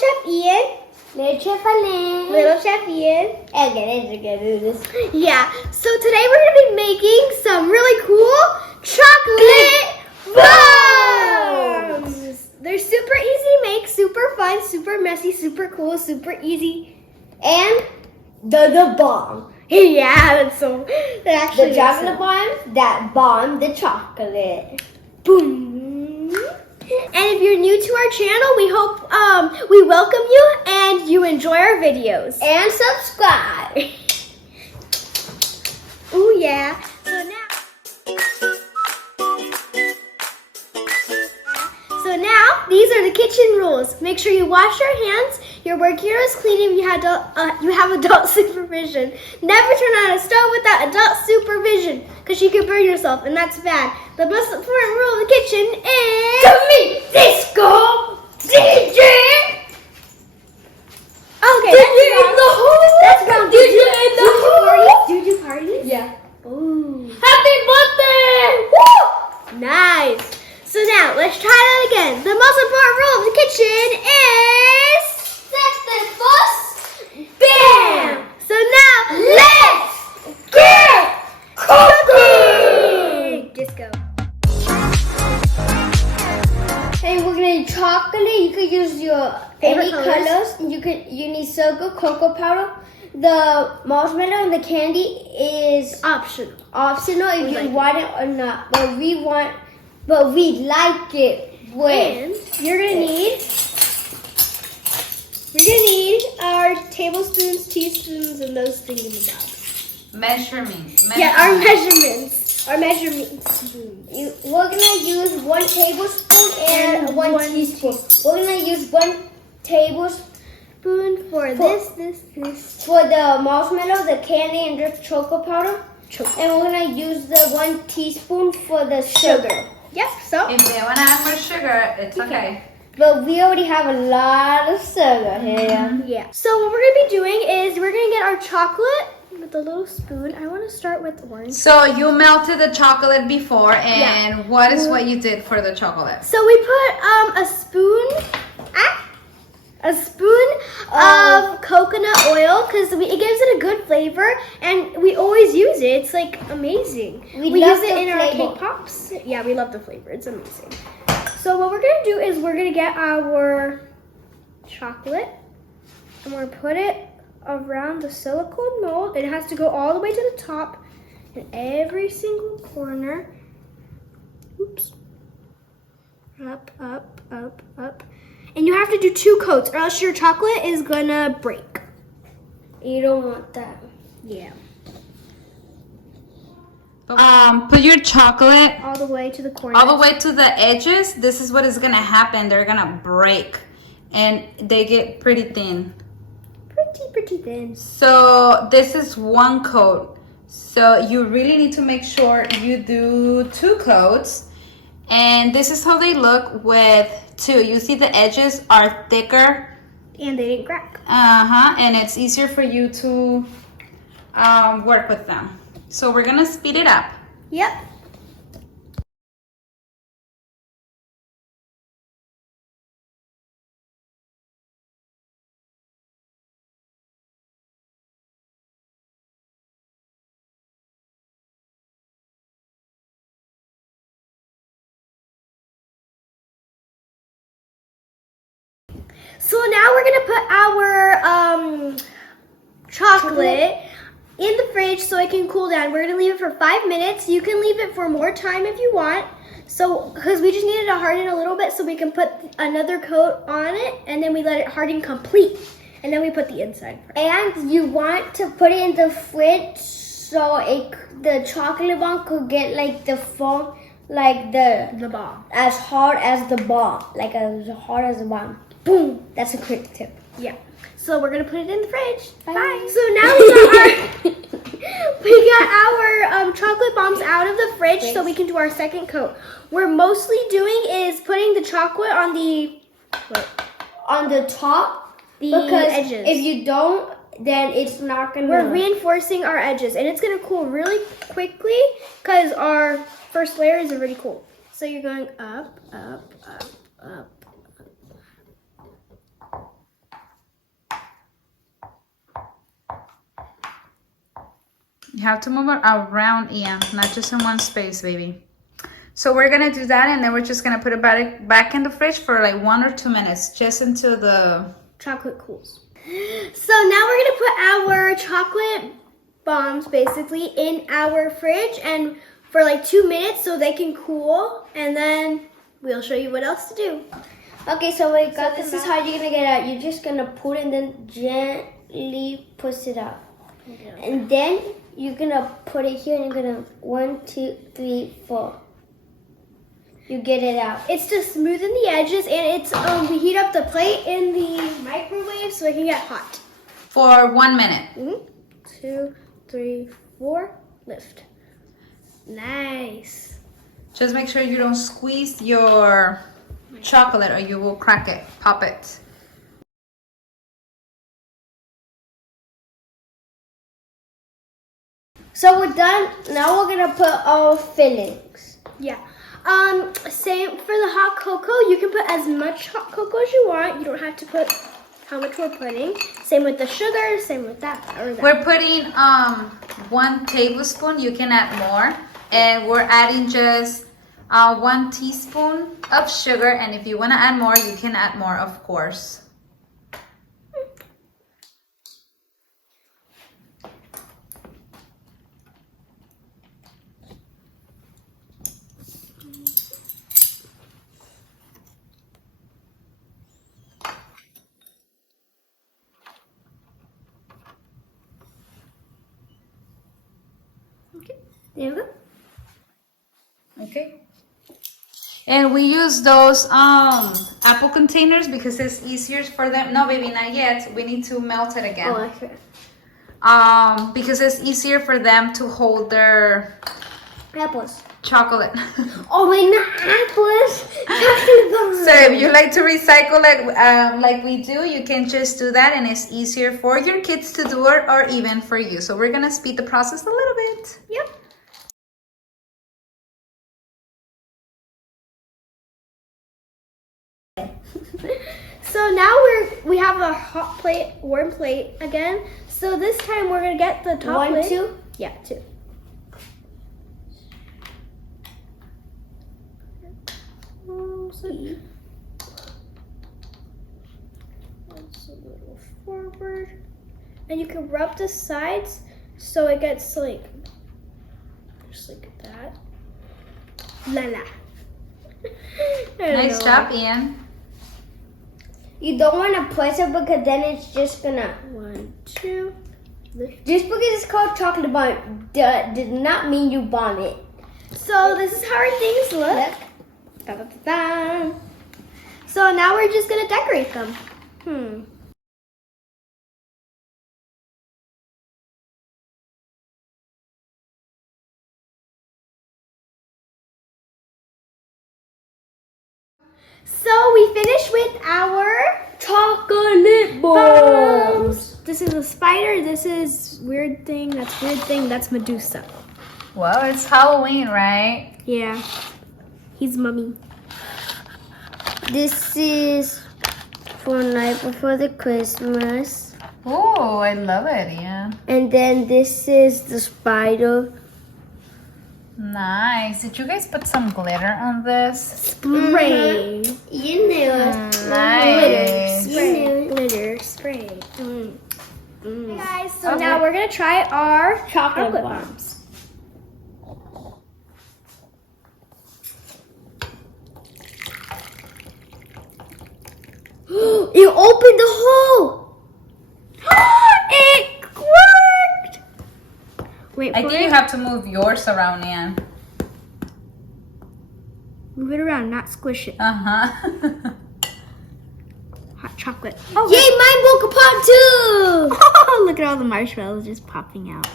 Chef Ian. Little Chef Aileen. Little Chef Ian. And get this. Yeah, so today we're going to be making some really cool chocolate bombs. They're super easy to make, super fun, super messy, super cool, super easy. And the bomb. Yeah, that's so, that actually The chocolate bomb that bombed the chocolate. Boom. And if you're new to our channel, we hope we welcome you and you enjoy our videos. And subscribe. Oh yeah. So now these are the kitchen rules. Make sure you wash your hands. Your work gear is clean if you have adult supervision. Never turn on a stove without adult supervision, because you can burn yourself, and that's bad. The most important rule of the kitchen is To me, Disco DJ. Okay, that's ground. Did you party? Yeah. Ooh. Happy birthday! Woo! Nice. So now let's try that again. The most important rule of the kitchen is bam. So now let's get cooking. Disco. Hey, we're gonna need chocolate. You could use your Favorite any colors. colors. You need sugar, cocoa powder. The marshmallow and the candy is Optional. optional if We you like want it or not. But we like it with. And we're gonna need our tablespoons, teaspoons, and those thingamabobs. Measurements. Yeah, our measurements. Our measurement spoons. We're gonna use 1 tablespoon and one teaspoon. We're gonna use 1 tablespoon Spoon for this. for the marshmallow, the candy, and the chocolate powder. And we're gonna use the 1 teaspoon for the sugar. Yep, so. If they want to add more sugar, it's okay. But we already have a lot of sugar here. Yeah. So what we're gonna be doing is we're gonna get our chocolate with a little spoon. I want to start with orange. So you melted the chocolate before, and what is what you did for the chocolate? So we put a spoon of coconut oil because it gives it a good flavor, and we always use it. It's like amazing. We love use it the in our flavor. cake pops. Yeah, we love the flavor. It's amazing. So what we're gonna do is we're gonna get our chocolate and we're gonna put it around the silicone mold. It has to go all the way to the top in every single corner. Oops. Up, up, up, up. And you have to do 2 coats or else your chocolate is gonna break. You don't want that. Yeah. Put your chocolate All the way to the corner. all the way to the edges. This is what is gonna happen. They're gonna break, and they get pretty thin. Pretty thin. So this is 1 coat. So you really need to make sure you do 2 coats. And this is how they look with 2. You see the edges are thicker. And they didn't crack. And it's easier for you to work with them. So we're gonna speed it up. Yep. So now we're gonna put our chocolate in the fridge so it can cool down. We're gonna leave it for 5 minutes. You can leave it for more time if you want. So, because we just needed to harden a little bit so we can put another coat on it, and then we let it harden complete. And then we put the inside. And you want to put it in the fridge so the chocolate bomb could get like the foam, like the bomb. as hard as the bomb, like as hard as the bomb. Boom! That's a quick tip. Yeah. So we're gonna put it in the fridge. Bye. So now we got our chocolate bombs out of the fridge so we can do our second coat. We're mostly doing is putting the chocolate on the top, because edges. If you don't, then it's not gonna. We're reinforcing our edges, and it's gonna cool really quickly because our first layer is already cool. So you're going up, up, up, up. You have to move it around, Ian, not just in one space, baby. So we're gonna do that, and then we're just gonna put it back in the fridge for like 1 or 2 minutes, just until the chocolate cools. So now we're gonna put our chocolate bombs basically in our fridge and for like 2 minutes so they can cool, and then we'll show you what else to do. Okay, so we got this is how you're gonna get it out. You're just gonna put it and then gently push it out. Yeah. And then you're gonna put it here and you're gonna 1, 2, 3, 4. You get it out. It's to smoothen the edges, and it's we heat up the plate in the microwave so it can get hot. for 1 minute. 2, 3, 4, lift. Nice. Just make sure you don't squeeze your chocolate or you will crack it, pop it. So we're done. Now we're gonna put our fillings. Yeah. Same for the hot cocoa. You can put as much hot cocoa as you want. You don't have to put how much we're putting. Same with the sugar. Same with that or that. We're putting 1 tablespoon. You can add more, and we're adding just 1 teaspoon of sugar. And if you want to add more, you can add more, of course. There you go. Okay. And we use those apple containers because it's easier for them. No, baby, not yet. We need to melt it again. Oh, okay. Because it's easier for them to hold their Apples. chocolate. Oh, wait, not apples. Chocolate So if you like to recycle it like we do, you can just do that, and it's easier for your kids to do it or even for you. So we're gonna speed the process a little bit. Yep. So now we have a hot plate, warm plate again. So this time we're gonna get the top 1, lid. 2. Yeah, 2. That's a little forward, and you can rub the sides so it gets like just like that. La la. Nice job, Ian. You don't want to push it because then it's just gonna. 1, 2. Just because it's called chocolate bomb does not mean you bomb it. So this is how our things look. Da, da, da, da. So now we're just gonna decorate them. So we finished with our Chocolate bombs. This is a spider. This is weird thing. That's weird thing. That's Medusa. Well, it's Halloween, right? Yeah. He's mummy. This is for night before the Christmas. Oh, I love it, Ian. And then this is the spider. Nice. Did you guys put some glitter on this? Spray. You knew it. Nice. Glitter spray. Hey guys, so now we're gonna try our chocolate bombs. You opened the hole. It worked. Wait, I think you have to move yours around, Ian. move it around, not squish it. Uh-huh. Hot chocolate. Yay, mine broke apart too. Oh, look at all the marshmallows just popping out.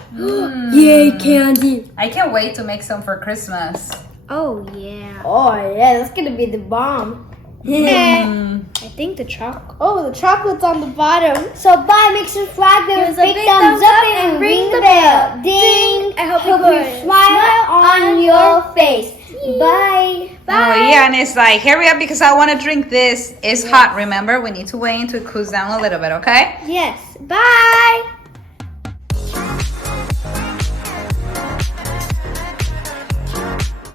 Yay, candy. I can't wait to make some for Christmas. Oh yeah. Oh yeah, that's gonna be the bomb. I think the chocolate's on the bottom. So bye, make sure subscribe, give us a big thumbs up, and ring the bell. Ding! I hope you smile on your face. Bye. Oh, yeah, and it's like, hurry up because I want to drink this. It's hot, remember? We need to wait until it cools down a little bit, okay? Yes. Bye.